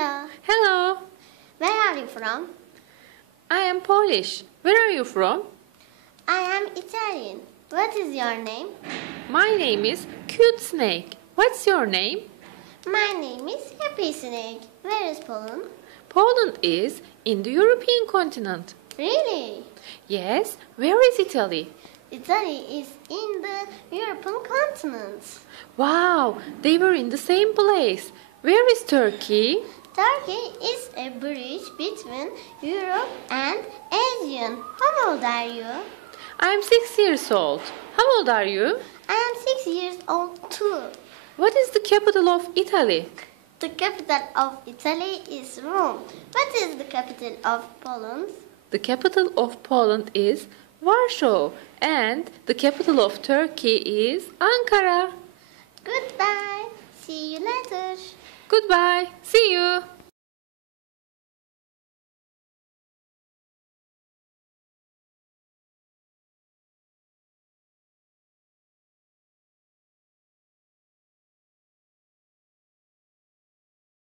Hello. Hello, Where are you from? I am Polish. Where are you from? I am Italian. What is your name? My name is Cute Snake. What's your name? My name is Happy Snake. Where is Poland? Poland is in the European continent. Really? Yes, where is Italy? Italy is in the European continent. Wow, they were in the same place. Where is Turkey? Turkey is a bridge between Europe and Asia. How old are you? I am 6 years old. How old are you? I am 6 years old too. What is the capital of Italy? The capital of Italy is Rome. What is the capital of Poland? The capital of Poland is Warsaw, and the capital of Turkey is Ankara. Goodbye. See you later. Goodbye. See you.